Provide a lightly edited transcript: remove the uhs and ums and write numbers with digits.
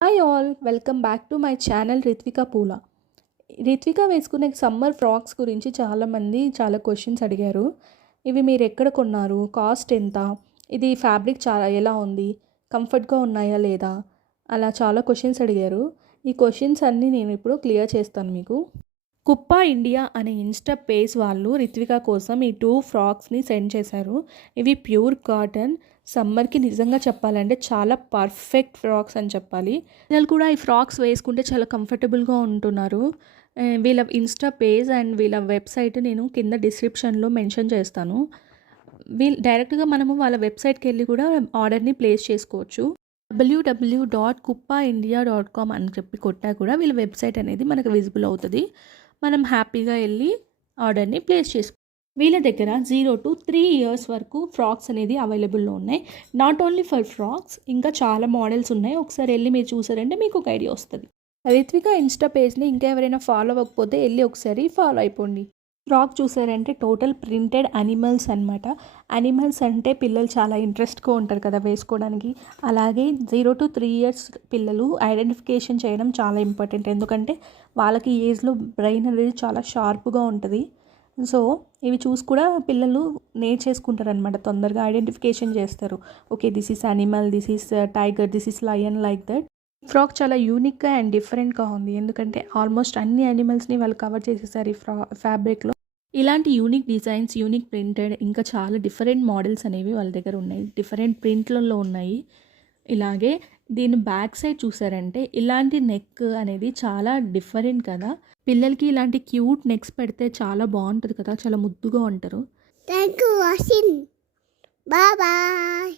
Hi all welcome back to my channel Ritvika పూల. రిత్విక వేసుకునే summer frocks గురించి చాలామంది చాలా క్వశ్చన్స్ అడిగారు. ఇవి మీరు ఎక్కడ కొన్నారు, కాస్ట్ ఎంత, ఇది ఫ్యాబ్రిక్ చాలా ఎలా ఉంది, కంఫర్ట్గా ఉన్నాయా లేదా, అలా చాలా క్వశ్చన్స్ అడిగారు. ఈ క్వశ్చన్స్ అన్నీ నేను ఇప్పుడు క్లియర్ చేస్తాను మీకు. కుప్ప ఇండియా అనే ఇన్స్టా పేజ్ వాళ్ళు రిత్విక కోసం ఈ 2 ఫ్రాక్స్ని సెండ్ చేశారు. ఇవి ప్యూర్ కాటన్, సమ్మర్కి నిజంగా చెప్పాలంటే చాలా పర్ఫెక్ట్ ఫ్రాక్స్ అని చెప్పాలి. పిల్లలు కూడా ఈ ఫ్రాక్స్ వేసుకుంటే చాలా కంఫర్టబుల్గా ఉంటున్నారు. వీళ్ళ ఇన్స్టా పేజ్ అండ్ వీళ్ళ వెబ్సైట్ నేను కింద డిస్క్రిప్షన్లో మెన్షన్ చేస్తాను. డైరెక్ట్గా మనము వాళ్ళ వెబ్సైట్కి వెళ్ళి కూడా ఆర్డర్ని ప్లేస్ చేసుకోవచ్చు. www.kuppaindia.com అని చెప్పి కొట్టా కూడా వీళ్ళ వెబ్సైట్ అనేది మనకు విజిబుల్ అవుతుంది. మనం హ్యాపీగా వెళ్ళి ఆర్డర్ని ప్లేస్ చేసుకో. వీళ్ళ దగ్గర 0 to 3 years వరకు ఫ్రాక్స్ అనేది అవైలబుల్లో ఉన్నాయి. నాట్ ఓన్లీ ఫర్ ఫ్రాక్స్, ఇంకా చాలా మోడల్స్ ఉన్నాయి. ఒకసారి వెళ్ళి మీరు చూసారంటే మీకు ఒక ఐడియా వస్తుంది. రిత్విక ఇన్స్టా పేజ్ని ఇంకా ఎవరైనా ఫాలో అవ్వకపోతే వెళ్ళి ఒకసారి ఫాలో అయిపోండి. ఫ్రాక్ చూసారంటే టోటల్ ప్రింటెడ్ అనిమల్స్ అనమాట. అనిమల్స్ అంటే పిల్లలు చాలా ఇంట్రెస్ట్గా ఉంటారు కదా వేసుకోవడానికి. అలాగే 0 to 3 years పిల్లలు ఐడెంటిఫికేషన్ చేయడం చాలా ఇంపార్టెంట్. ఎందుకంటే వాళ్ళకి ఈ ఏజ్లో బ్రెయిన్ అనేది చాలా షార్ప్గా ఉంటుంది. సో ఇవి చూసి కూడా పిల్లలు నేర్చేసుకుంటారు అనమాట, తొందరగా ఐడెంటిఫికేషన్ చేస్తారు. Okay, this is animal, this is tiger, this is lion, like that. Frock చాలా యూనిక్గా అండ్ డిఫరెంట్గా ఉంది. ఎందుకంటే ఆల్మోస్ట్ అన్ని అనిమల్స్ని వాళ్ళు కవర్ చేసేసారు ఈ ఫ్యాబ్రిక్లో. ఇలాంటి యూనిక్ డిజైన్స్, యూనిక్ ప్రింటెడ్, ఇంకా చాలా డిఫరెంట్ మోడల్స్ అనేవి వాళ్ళ దగ్గర ఉన్నాయి. డిఫరెంట్ ప్రింట్లలో ఉన్నాయి. ఇలాగే దీని బ్యాక్ సైడ్ చూసారంటే ఇలాంటి నెక్ అనేది చాలా డిఫరెంట్ కదా. పిల్లలకి ఇలాంటి క్యూట్ నెక్స్ పెడితే చాలా బాగుంటుంది కదా, చాలా ముద్దుగా ఉంటారు. Thank you watching. Bye bye.